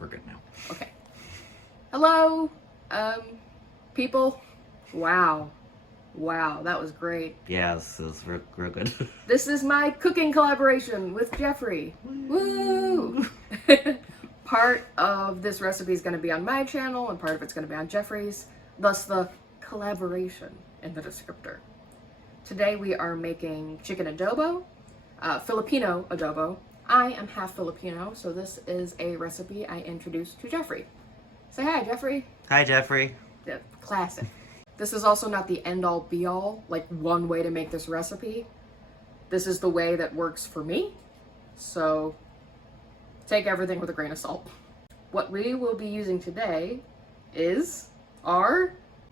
we're good now. Okay. Hello, people. Wow, that was great. Yeah, this is real good. This is my cooking collaboration with Jeffrey. Woo! Part of this recipe is going to be on my channel, and part of it's going to be on Jeffrey's. Thus, the collaboration in the descriptor. Today we are making chicken adobo, Filipino adobo. I am half Filipino, so this is a recipe I introduced to Jeffrey. Say hi, Jeffrey. Hi, Jeffrey. Yeah, classic. This is also not the end-all be-all, like one way to make this recipe. This is the way that works for me, so take everything with a grain of salt. What we will be using today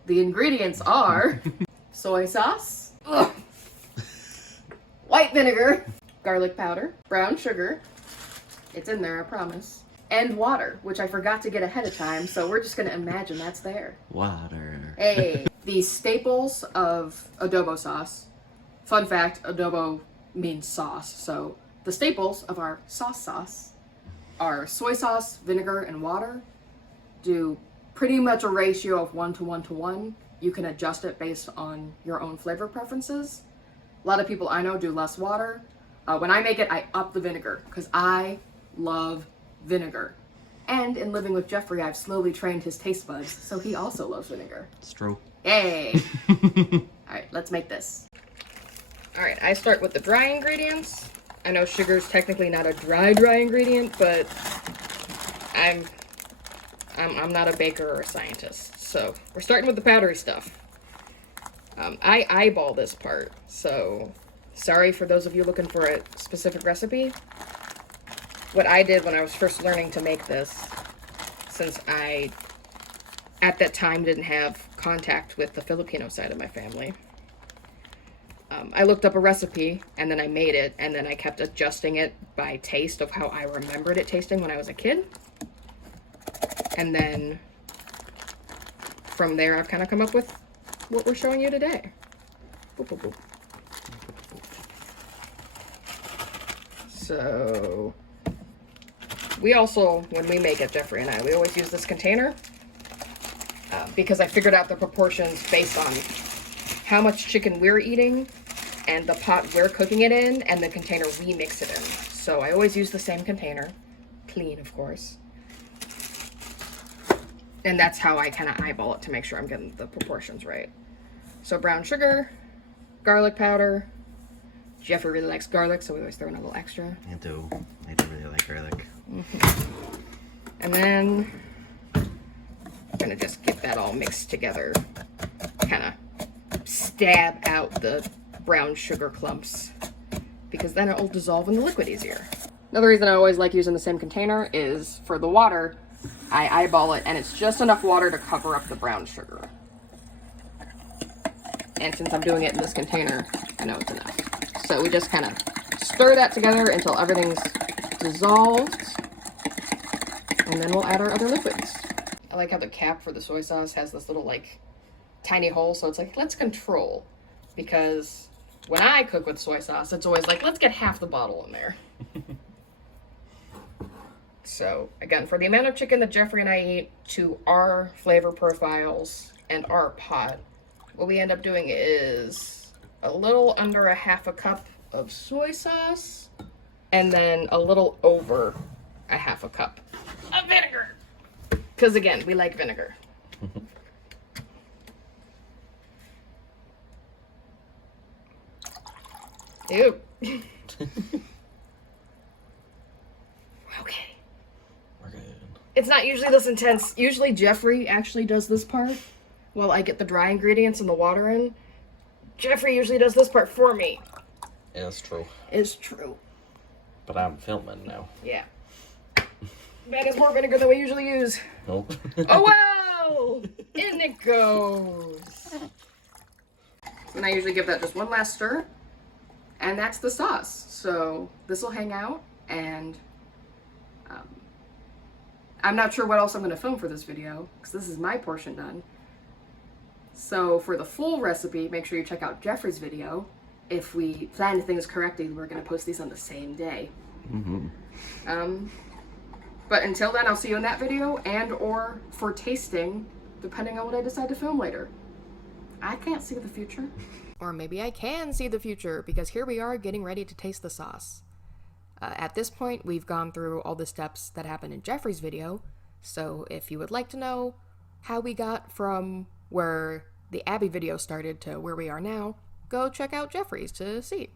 the ingredients are soy sauce, white vinegar, garlic powder, brown sugar, it's in there, I promise, and water, which I forgot to get ahead of time, so we're just gonna imagine that's there. Water. Hey, the staples of adobo sauce. Fun fact, adobo means sauce, so the staples of our sauce are soy sauce, vinegar, and water. Do pretty much a ratio of 1 to 1 to 1. You can adjust it based on your own flavor preferences. A lot of people I know do less water. When I make it, I up the vinegar because I love vinegar. And in living with Jeffrey, I've slowly trained his taste buds, so he also loves vinegar. It's true. Yay! Alright, let's make this. Alright, I start with the dry ingredients. I know sugar's technically not a dry ingredient, but I'm not a baker or a scientist, so we're starting with the powdery stuff. I eyeball this part, so sorry for those of you looking for a specific recipe. What I did when I was first learning to make this, since I, at that time, didn't have contact with the Filipino side of my family, I looked up a recipe, and then I made it, and then I kept adjusting it by taste of how I remembered it tasting when I was a kid. And then, from there, I've kind of come up with what we're showing you today. Boop, boop, boop. So, we also, when we make it, Jeffrey and I, we always use this container because I figured out the proportions based on how much chicken we're eating and the pot we're cooking it in and the container we mix it in. So I always use the same container, clean of course. And that's how I kind of eyeball it to make sure I'm getting the proportions right. So brown sugar, garlic powder. Jeffrey really likes garlic, so we always throw in a little extra. I do really like garlic. And then I'm gonna just get that all mixed together. Kind of stab out the brown sugar clumps because then it'll dissolve in the liquid easier. Another reason I always like using the same container is for the water. I eyeball it, and it's just enough water to cover up the brown sugar. And since I'm doing it in this container, I know it's enough. So we just kind of stir that together until everything's dissolved, and then we'll add our other liquids. I like how the cap for the soy sauce has this little, like, tiny hole, so it's like, let's control. Because when I cook with soy sauce, it's always like, let's get half the bottle in there. So, again, for the amount of chicken that Jeffrey and I eat to our flavor profiles and our pot, what we end up doing is a little under a half a cup of soy sauce and then a little over a half a cup of vinegar. Because, again, we like vinegar. Ew. Okay. It's not usually this intense. Usually Jeffrey actually does this part while I get the dry ingredients and the water in. Jeffrey usually does this part for me. Yeah, that's true. It's true. But I'm filming now. Yeah. That is more vinegar than we usually use. Nope. Oh, wow! In it goes. And I usually give that just one last stir. And that's the sauce. So this will hang out, and I'm not sure what else I'm going to film for this video, because this is my portion done. So for the full recipe, make sure you check out Jeffrey's video. If we planned things correctly, we're going to post these on the same day. But until then, I'll see you in that video and or for tasting, depending on what I decide to film later. I can't see the future. Or maybe I can see the future, because here we are getting ready to taste the sauce. At this point, we've gone through all the steps that happened in Jeffrey's video, so if you would like to know how we got from where the Abby video started to where we are now, go check out Jeffrey's to see.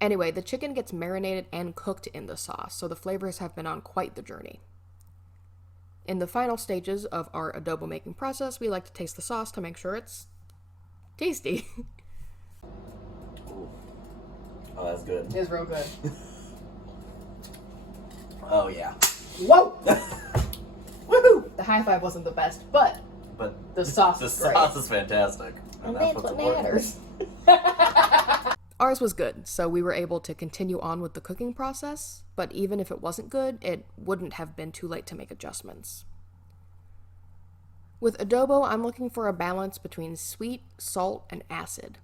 Anyway, the chicken gets marinated and cooked in the sauce, so the flavors have been on quite the journey. In the final stages of our adobo making process, we like to taste the sauce to make sure it's tasty. Ooh. Oh, that's good. It's real good. Oh, yeah. Whoa! Woohoo! The high five wasn't the best, but the sauce is great. The sauce is fantastic. And that's what matters. Ours was good, so we were able to continue on with the cooking process, but even if it wasn't good, it wouldn't have been too late to make adjustments. With adobo, I'm looking for a balance between sweet, salt, and acid.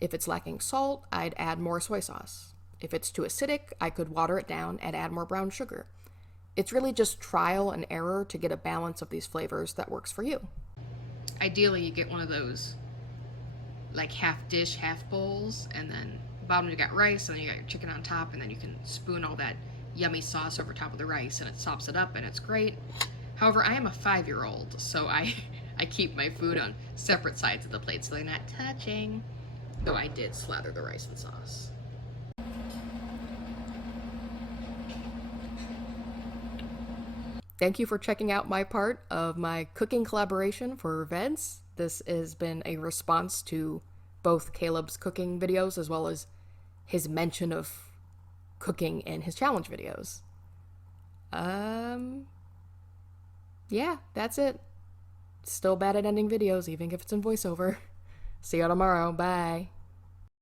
If it's lacking salt, I'd add more soy sauce. If it's too acidic, I could water it down and add more brown sugar. It's really just trial and error to get a balance of these flavors that works for you. Ideally, you get one of those like half dish, half bowls, and then bottom you got rice, and then you got your chicken on top, and then you can spoon all that yummy sauce over top of the rice, and it sops it up, and it's great. However, I am a 5-year-old, so I keep my food on separate sides of the plate so they're not touching. Though I did slather the rice in sauce. Thank you for checking out my part of my cooking collaboration for VEDS. This has been a response to both Caleb's cooking videos as well as his mention of cooking in his challenge videos. Yeah, that's it. Still bad at ending videos, even if it's in voiceover. See you tomorrow. Bye.